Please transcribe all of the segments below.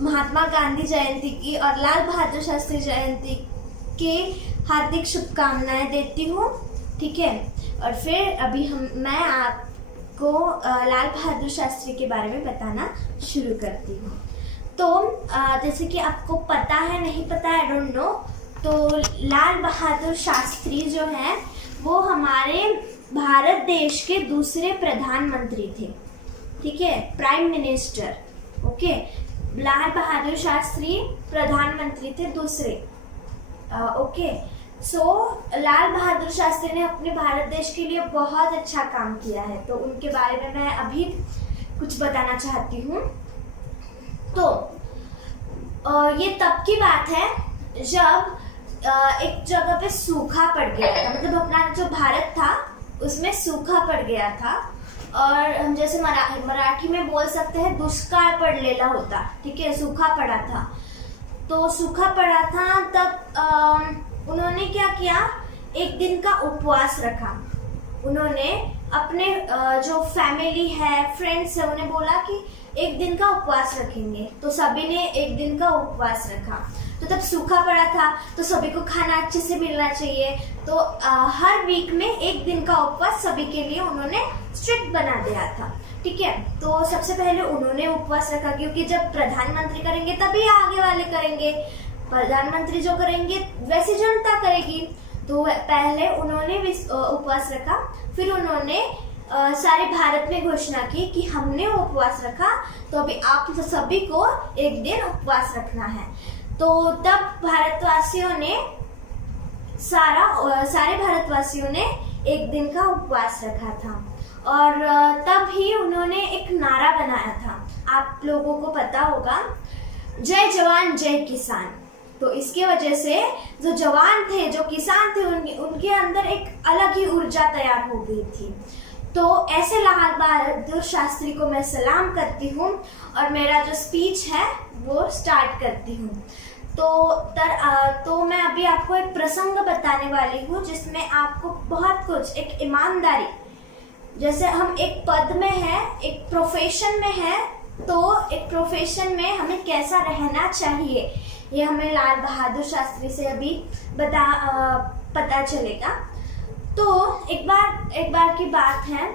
महात्मा गांधी जयंती की और लाल बहादुर शास्त्री जयंती के हार्दिक शुभकामनाएं देती हूँ। ठीक है, और फिर अभी मैं आपको लाल बहादुर शास्त्री के बारे में बताना शुरू करती हूँ। तो जैसे कि आपको पता है नहीं पता है, आई डोंट नो, तो लाल बहादुर शास्त्री जो है वो हमारे भारत देश के दूसरे प्रधानमंत्री थे। ठीक है, prime minister. Okay, Lal Bahadur Shastri प्रधानमंत्री थे दूसरे। ओके, सो लाल बहादुर शास्त्री ने अपने भारत देश के लिए बहुत अच्छा काम किया है, तो उनके बारे में मैं अभी कुछ बताना चाहती हूँ। तो ये तब की बात है जब एक जगह पे सूखा पड़ गया था, मतलब अपना जो भारत था उसमें सूखा पड़ गया था, और हम जैसे मराठी में बोल सकते हैं दुष्काळ पडलेला होता। ठीक है, सूखा पड़ा था। तो सूखा पड़ा था तब उन्होंने क्या किया, एक दिन का उपवास रखा। उन्होंने अपने जो फैमिली है, फ्रेंड्स है, उन्हें बोला कि एक दिन का उपवास रखेंगे। तो सभी ने एक दिन का उपवास रखा। तो तब सूखा पड़ा था तो सभी को खाना अच्छे से मिलना चाहिए, तो हर वीक में एक दिन का उपवास सभी के लिए उन्होंने स्ट्रिक्ट बना दिया था। ठीक है, तो सबसे पहले उन्होंने उपवास रखा, क्योंकि जब प्रधानमंत्री करेंगे तभी आगे वाले करेंगे, प्रधानमंत्री जो करेंगे वैसे जनता करेगी। तो पहले उन्होंने उपवास रखा, फिर उन्होंने सारे भारत में घोषणा की कि हमने उपवास रखा, तो अभी आप सभी को एक दिन उपवास रखना है। तो तब भारतवासियों ने सारे भारतवासियों ने एक दिन का उपवास रखा था, और तब ही उन्होंने एक नारा बनाया था। आप लोगों को पता होगा, जय जवान जय किसान। तो इसके वजह से जो जवान थे, जो किसान थे, उनके अंदर एक अलग ही ऊर्जा तैयार हो गई थी। तो ऐसे लाल बहादुर शास्त्री को मैं सलाम करती हूँ और मेरा जो स्पीच है वो स्टार्ट करती हूँ। तो मैं अभी आपको एक प्रसंग बताने वाली हूँ जिसमें आपको बहुत कुछ, एक ईमानदारी, जैसे हम एक पद में है, एक प्रोफेशन में है, तो एक प्रोफेशन में हमें कैसा रहना चाहिए ये हमें लाल बहादुर शास्त्री से अभी पता चलेगा। तो एक बार की बात है,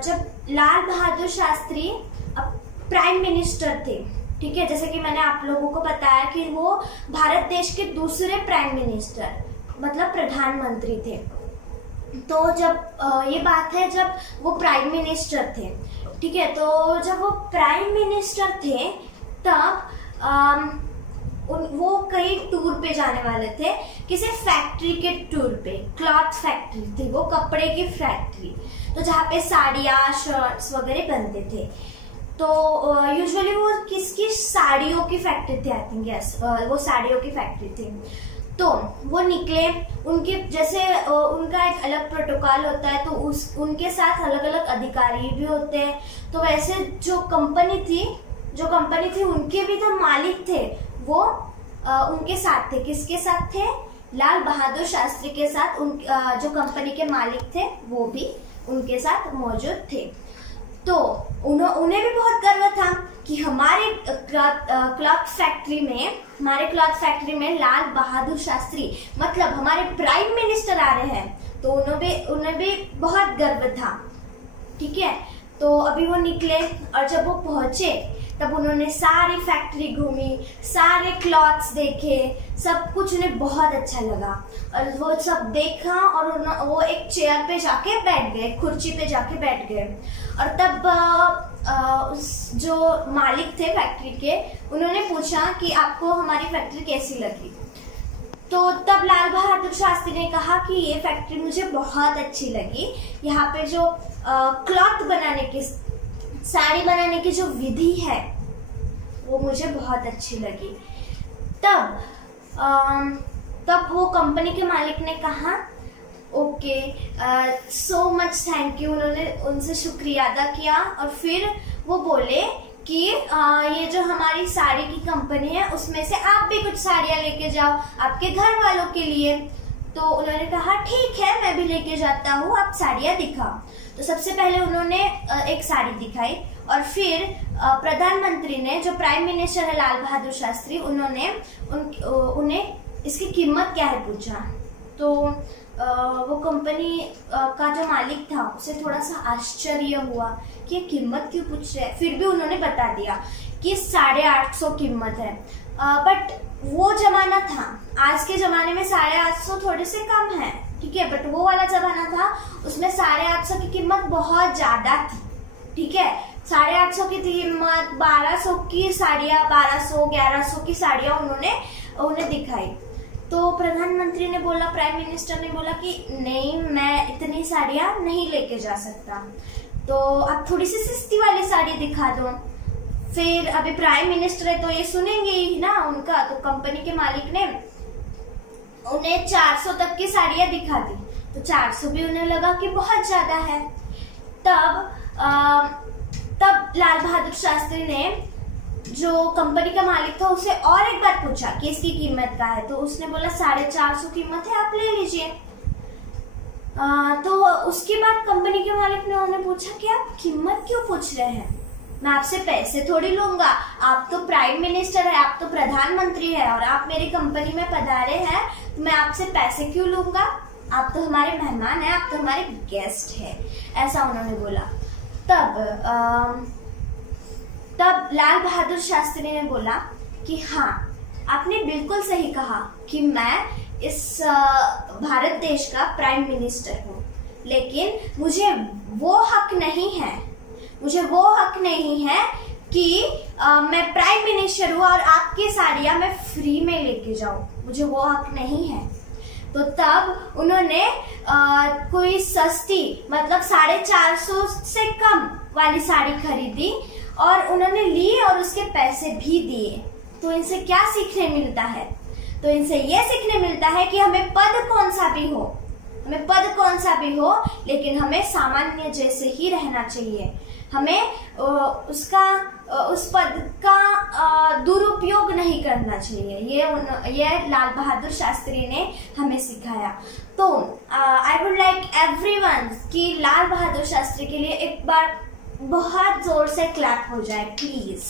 जब लाल बहादुर शास्त्री प्राइम मिनिस्टर थे। ठीक है, जैसे कि मैंने आप लोगों को बताया कि वो भारत देश के दूसरे प्राइम मिनिस्टर, मतलब प्रधानमंत्री थे। तो जब ये बात है जब वो प्राइम मिनिस्टर थे। ठीक है, तो जब वो प्राइम मिनिस्टर थे तब वो कई टूर पे जाने वाले थे, किसी फैक्ट्री के टूर पे। क्लॉथ फैक्ट्री थी वो, कपड़े की फैक्ट्री, तो जहाँ पे साड़ियाँ, शर्ट्स वगैरह बनते थे। तो यूजुअली वो किसकी साड़ियों की फैक्ट्री थी, आई थिंक, यस, वो साड़ियों की फैक्ट्री थी। तो वो निकले, उनके जैसे उनका एक अलग प्रोटोकॉल होता है, तो उनके साथ अलग अलग अधिकारी भी होते हैं। तो वैसे जो कंपनी थी उनके भी जो मालिक थे वो उनके साथ थे। किसके साथ थे? लाल बहादुर शास्त्री के साथ। जो कंपनी के मालिक थे वो भी उनके साथ मौजूद थे। तो उन्हें भी बहुत गर्व था कि हमारे क्लॉथ फैक्ट्री में लाल बहादुर शास्त्री, मतलब हमारे प्राइम मिनिस्टर आ रहे हैं, तो उन्हें भी बहुत गर्व था। ठीक है, तो अभी वो निकले और जब वो पहुंचे तब उन्होंने सारी फैक्ट्री घूमी, सारे क्लॉथ्स देखे, सब कुछ उन्हें बहुत अच्छा लगा। और वो सब देखा और वो एक चेयर पे जाके बैठ गए, कुर्सी पे जाके बैठ गए। और तब जो मालिक थे फैक्ट्री के, उन्होंने पूछा कि आपको हमारी फैक्ट्री कैसी लगी। तो तब लाल बहादुर शास्त्री ने कहा कि ये फैक्ट्री मुझे बहुत अच्छी लगी। यहाँ पे जो क्लॉथ बनाने की, साड़ी बनाने की जो विधि है वो मुझे बहुत अच्छी लगी। तब वो कंपनी के मालिक ने कहा okay, so much thank you. उन्होंने उनसे शुक्रिया अदा किया और फिर वो बोले कि ये जो हमारी साड़ी की कंपनी है उसमें से आप भी कुछ साड़ियाँ लेके जाओ आपके घर वालों के लिए। तो उन्होंने कहा ठीक है, मैं भी लेके जाता हूँ, आप साड़ियाँ दिखाओ। तो सबसे पहले उन्होंने एक साड़ी दिखाई और फिर प्रधानमंत्री ने, जो प्राइम मिनिस्टर है लाल बहादुर शास्त्री, उन्होंने उन्हें इसकी कीमत क्या है पूछा। तो वो कंपनी का जो मालिक था उसे थोड़ा सा आश्चर्य हुआ कि ये कीमत क्यों पूछ रहे हैं। फिर भी उन्होंने बता दिया कि 850 कीमत है। बट वो जमाना था, आज के जमाने में 850 थोड़े से कम है, ठीक है, बट वो वाला जमाना था, उसमें 850 की कीमत बहुत ज्यादा थी, ठीक है। 850 की कीमत 1200 की साड़ियाँ, 1200 1100 की साड़ियाँ उन्हें दिखाई। तो प्रधानमंत्री ने बोला, प्राइम मिनिस्टर ने बोला कि नहीं, मैं इतनी साड़ियाँ नहीं लेके जा सकता, तो आप थोड़ी सी सस्ती वाली साड़ी दिखा दो। फिर अभी प्राइम मिनिस्टर है तो ये सुनेंगे ही ना उनका, तो कंपनी के मालिक ने उन्हें 400 तक की साड़ियाँ दिखा दी। तो 400 भी उन्हें लगा कि बहुत ज्यादा है। तब लाल बहादुर शास्त्री ने, जो कंपनी का मालिक था, उसे और एक बार पूछा कि इसकी कीमत क्या है। तो उसने बोला 450 कीमत है, आप ले लीजिए। तो उसके बाद कंपनी के मालिक ने उन्हें पूछा कि आप कीमत क्यों पूछ रहे हैं, मैं आपसे पैसे थोड़ी लूंगा, आप तो प्राइम मिनिस्टर है, आप तो प्रधानमंत्री है और आप मेरी कंपनी में पधारे हैं, तो मैं आपसे पैसे क्यों लूंगा, आप तो हमारे मेहमान हैं, आप तो हमारे गेस्ट हैं, ऐसा उन्होंने बोला। तब लाल बहादुर शास्त्री ने बोला कि हाँ, आपने बिल्कुल सही कहा कि मैं इस भारत देश का प्राइम मिनिस्टर हूँ, लेकिन मुझे वो हक नहीं है कि मैं प्राइम मिनिस्टर हूँ और आपकी साड़ियाँ मैं फ्री में लेके जाऊँ, मुझे वो हक नहीं है। तो तब उन्होंने कोई सस्ती, मतलब 450 से कम वाली साड़ी खरीदी और उन्होंने ली और उसके पैसे भी दिए। तो इनसे क्या सीखने मिलता है? तो इनसे यह सीखने मिलता है कि हमें पद कौन सा भी हो, लेकिन हमें सामान्य जैसे ही रहना चाहिए। हमें उस पद का दुरुपयोग नहीं करना चाहिए। ये लाल बहादुर शास्त्री ने हमें सिखाया। तो आई वुड लाइक एवरीवन कि लाल बहादुर शास्त्री के लिए एक बार बहुत जोर से क्लैप हो जाए प्लीज।